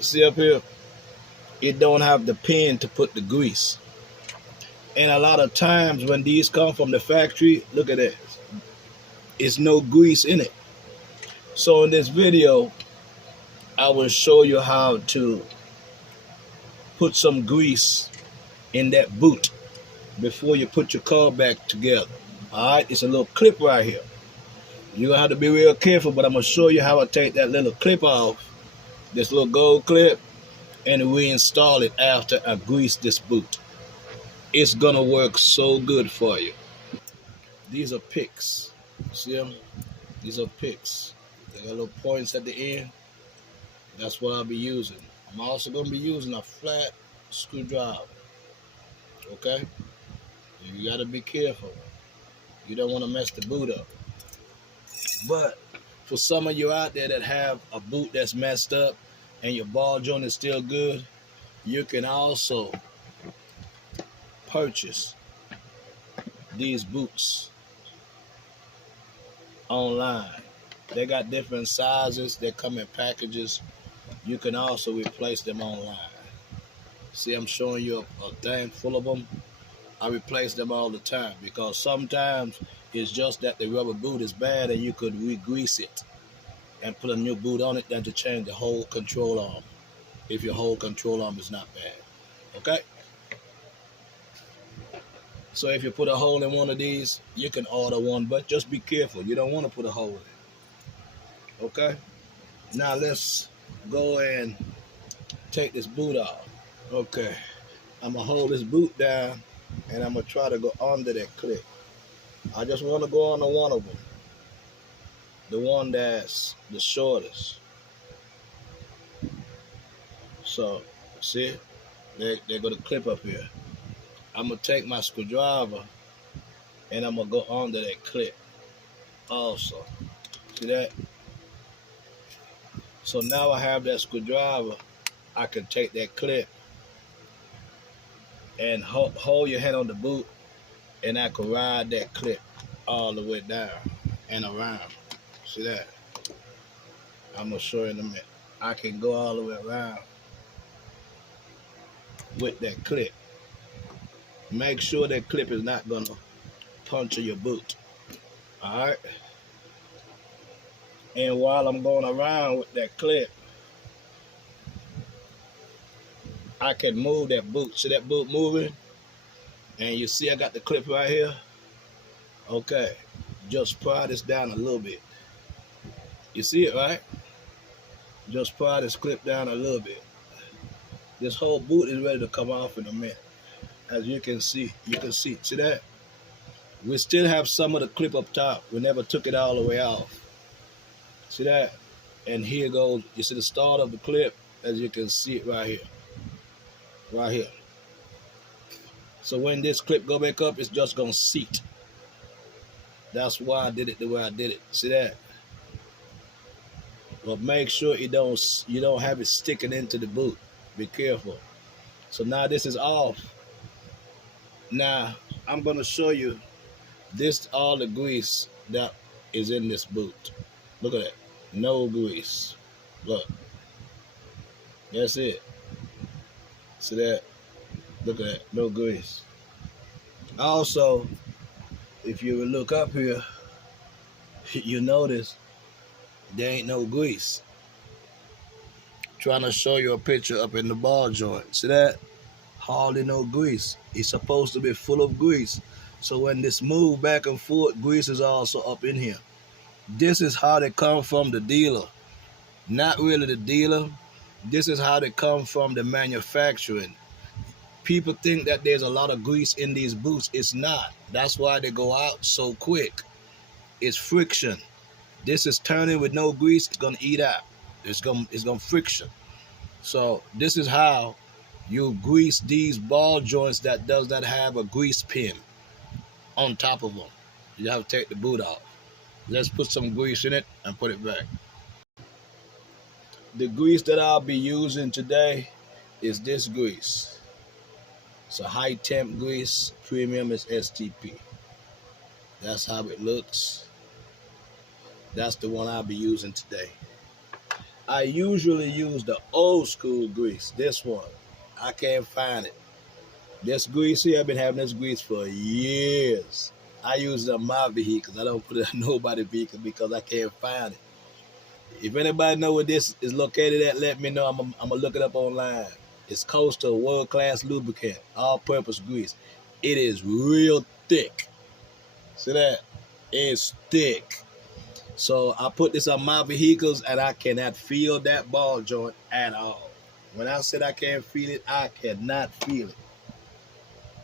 See up here, it don't have the pin to put the grease. And a lot of times when these come from the factory, look at that, it's no grease in it. So in this video, I will show you how to put some grease in that boot before you put your car back together. All right, it's a little clip right here. You're gonna have to be real careful, but I'm gonna show you how I take that little clip off, this little gold clip, and reinstall it after I grease this boot. It's gonna work so good for you. These are picks. See them? These are picks. They got little points at the end. That's what I'll be using. I'm also gonna be using a flat screwdriver. Okay? You gotta be careful. You don't want to mess the boot up. But for some of you out there that have a boot that's messed up and your ball joint is still good, you can also purchase these boots online. They got different sizes. They come in packages. You can also replace them online. See, I'm showing you a thing full of them. I replace them all the time because sometimes it's just that the rubber boot is bad and you could re-grease it and put a new boot on it than to change the whole control arm if your whole control arm is not bad. Okay? So if you put a hole in one of these, you can order one, but just be careful. You don't want to put a hole in it. Okay? Now let's go and take this boot off. Okay. I'm going to hold this boot down and I'm going to try to go under that clip. I just want to go under one of them. The one that's the shortest. So, see? They're going to clip up here. I'm going to take my screwdriver and I'm going to go under that clip also. See that? So now I have that screwdriver. I can take that clip and hold your hand on the boot and I can ride that clip all the way down and around. See that? I'm going to show you in a minute. I can go all the way around with that clip. Make sure that clip is not going to puncture your boot. Alright? And while I'm going around with that clip, I can move that boot. See that boot moving? And you see I got the clip right here? Okay. Just pry this down a little bit. You see it, right? Just pry this clip down a little bit. This whole boot is ready to come off in a minute. As you can see, see that? We still have some of the clip up top. We never took it all the way off. See that? And here goes, you see the start of the clip, as you can see it right here. Right here. So when this clip go back up, it's just gonna seat. That's why I did it the way I did it. See that? But make sure you don't have it sticking into the boot. Be careful. So now this is off. Now I'm gonna show you this all the grease that is in this boot. Look at that. No grease. Look. That's it. See that? Look at that. No grease. Also, if you look up here, you notice there ain't no grease. Trying to show you a picture up in the ball joint. See that? Hardly no grease. It's supposed to be full of grease. So when this move back and forth, grease is also up in here. This is how they come from the dealer. Not really the dealer. This is how they come from the manufacturing. People think that there's a lot of grease in these boots. It's not. That's why they go out so quick. It's friction. This is turning with no grease. It's gonna eat out. It's gonna friction. So this is how you grease these ball joints that does not have a grease pin on top of them. You have to take the boot off. Let's put some grease in it and put it back. The grease that I'll be using today is this grease. It's a high temp grease. Premium is STP. That's how it looks. That's the one I'll be using today. I usually use the old school grease. This one, I can't find it. This grease here, I've been having this grease for years. I use it on my vehicles. I don't put it on nobody's vehicle because I can't find it. If anybody know where this is located at, let me know. I'm gonna look it up online. It's Coastal World Class Lubricant, all-purpose grease. It is real thick. See that? It's thick. So I put this on my vehicles and I cannot feel that ball joint at all. When I said I can't feel it, I cannot feel it.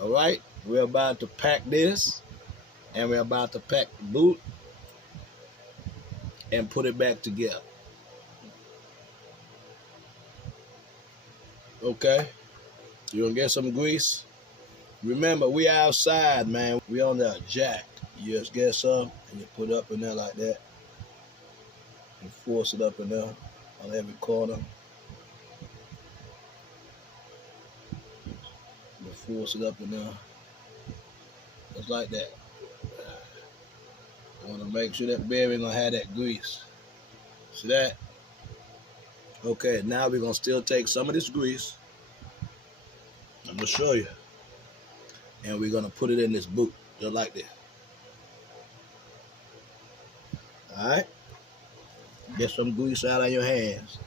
All right, we're about to pack this and we're about to pack the boot and put it back together. Okay, you gonna get some grease. Remember, we outside, man. We on that jack. You just get some and you put it up in there like that. You force it up in there on every corner. You force it up in there. Just like that. I want to make sure that bearing gonna have that grease. See that? Okay, now we're gonna still take some of this grease. I'm gonna show you. And we're gonna put it in this boot, just like this. Alright? Get some grease out of your hands.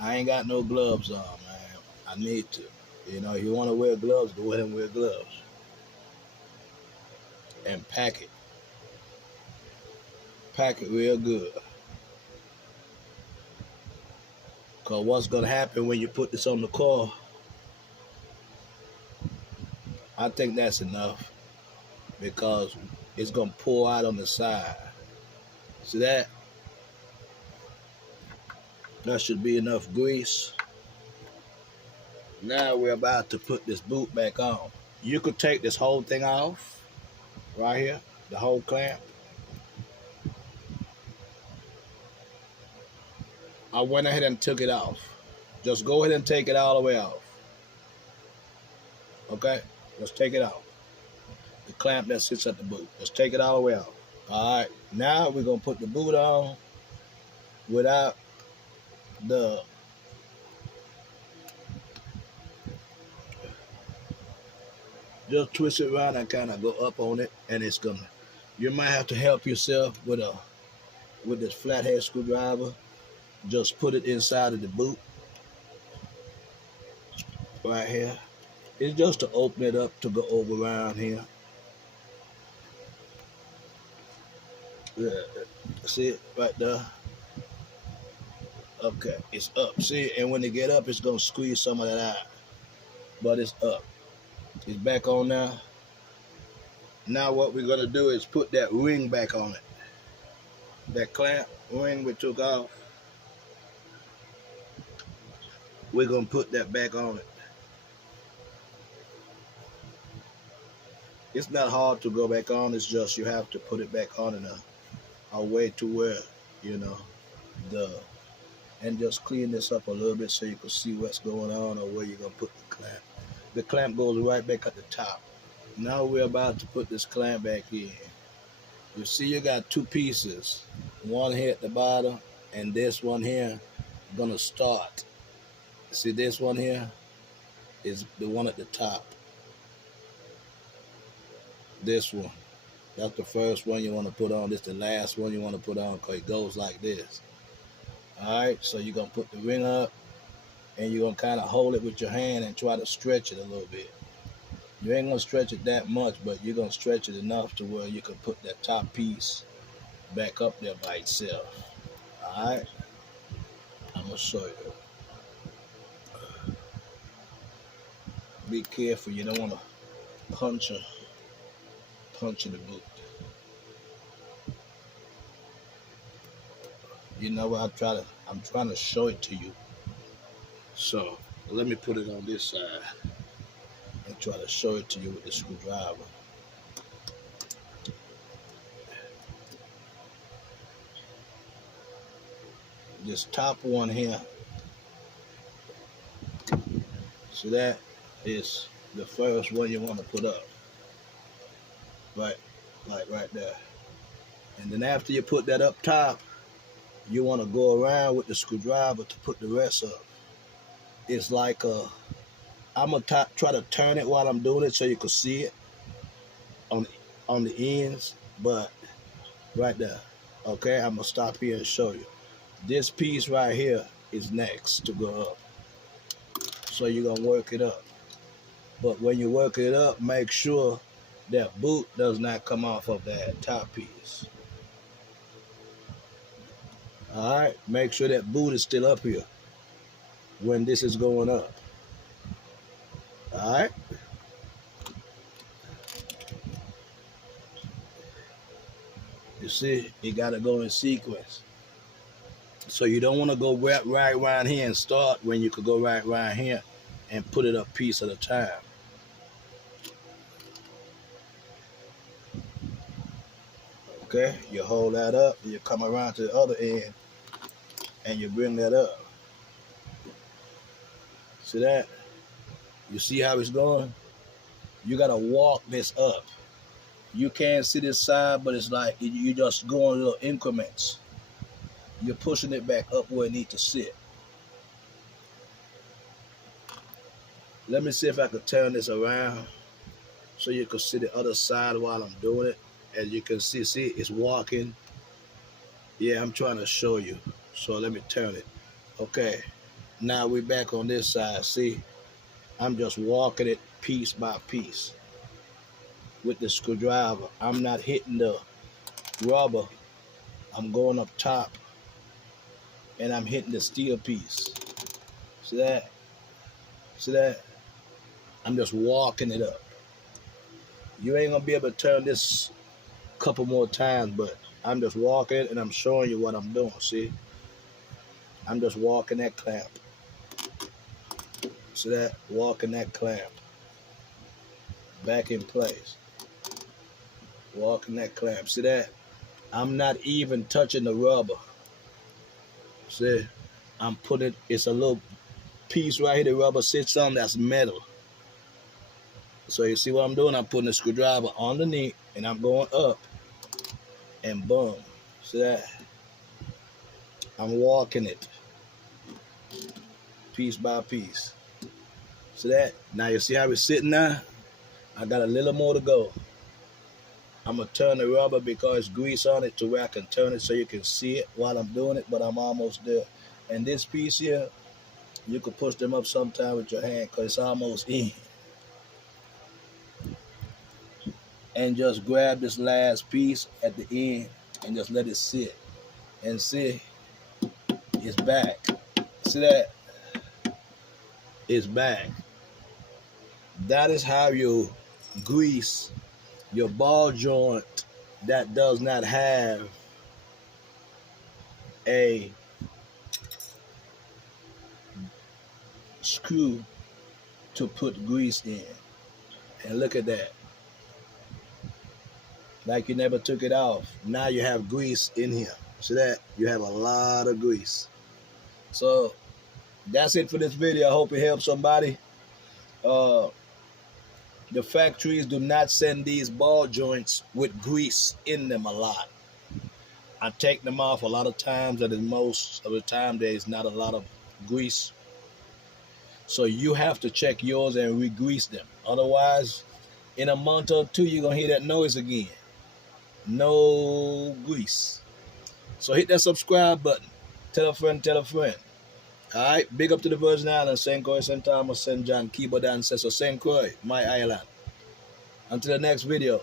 I ain't got no gloves on, man. I need to. You know, if you wanna wear gloves, go ahead and wear gloves. And pack it. Pack it real good. Cause what's gonna happen when you put this on the car, I think that's enough. Because it's gonna pour out on the side. See that? That should be enough grease. Now we're about to put this boot back on. You could take this whole thing off, right here, the whole clamp. I went ahead and took it off. Just go ahead and take it all the way off. Okay? Just take it off. The clamp that sits at the boot. Just take it all the way off. All right. Now we're going to put the boot on without the just twist it around and kind of go up on it, and it's gonna. You might have to help yourself with this flathead screwdriver. Just put it inside of the boot, right here. It's just to open it up to go over around here. Yeah, see it right there. Okay, it's up. See, and when they get up, it's gonna squeeze some of that out. But it's up. It's back on now. Now what we're gonna do is put that ring back on it. That clamp ring we took off. We're gonna put that back on it. It's not hard to go back on. It's just you have to put it back on in a way to where, you know, and just clean this up a little bit so you can see what's going on or where you're gonna put the clamp. The clamp goes right back at the top. Now we're about to put this clamp back in. You see you got two pieces. One here at the bottom and this one here gonna start. See this one here is the one at the top. This one. That's the first one you want to put on. This is the last one you want to put on because it goes like this. Alright, so you're gonna put the ring up and you're gonna kind of hold it with your hand and try to stretch it a little bit. You ain't gonna stretch it that much, but you're gonna stretch it enough to where you can put that top piece back up there by itself. Alright? I'm gonna show you. Be careful, you don't wanna punch in the boot. You know what, I'm trying to show it to you. So let me put it on this side and try to show it to you with the screwdriver. This top one here, so that is the first one you want to put up. Right, like right there. And then after you put that up top, you want to go around with the screwdriver to put the rest up. It's like I'm gonna try to turn it while I'm doing it so you can see it on on the ends, but right there. Okay, I'm gonna stop here and show you. This piece right here is next to go up. So you're gonna work it up. But when you work it up, make sure that boot does not come off of that top piece. Alright, make sure that boot is still up here when this is going up. Alright. You see, you gotta go in sequence. So you don't want to go right around here and start when you could go right around here and put it up piece at a time. Okay, you hold that up, you come around to the other end and you bring that up. See that? You see how it's going? You gotta walk this up. You can't see this side, but it's like you just going little increments. You're pushing it back up where it needs to sit. Let me see if I can turn this around so you can see the other side while I'm doing it. As you can see it's walking. Yeah, I'm trying to show you. So let me turn it. Okay, now we're back on this side. See, I'm just walking it piece by piece with the screwdriver. I'm not hitting the rubber. I'm going up top and I'm hitting the steel piece. See that? See that? I'm just walking it up. You ain't gonna be able to turn this a couple more times, but I'm just walking and I'm showing you what I'm doing. See? I'm just walking that clamp. See that? Walking that clamp. Back in place. Walking that clamp. See that? I'm not even touching the rubber. See? I'm putting, it's a little piece right here the rubber sits on that's metal. So you see what I'm doing? I'm putting the screwdriver underneath and I'm going up and boom. See that? I'm walking it piece by piece. See that? Now you see how it's sitting now? I got a little more to go. I'm gonna turn the rubber because it's grease on it to where I can turn it so you can see it while I'm doing it, but I'm almost there. And this piece here, you can push them up sometime with your hand because it's almost in. And just grab this last piece at the end and just let it sit. And see, it's back. See that? It's back. That is how you grease your ball joint that does not have a screw to put grease in. And look at that. Like you never took it off. Now you have grease in here. See that? You have a lot of grease. So that's it for this video. I hope it helps somebody. The factories do not send these ball joints with grease in them a lot. I take them off a lot of times, and most of the time there is not a lot of grease. So you have to check yours and re-grease them. Otherwise, in a month or two, you're going to hear that noise again. No grease. So hit that subscribe button. Tell a friend, tell a friend. Alright, big up to the Virgin Islands, St. Croix, St. Thomas, St. John, Keyboard Ancestor, St. Croix, my island. Until the next video.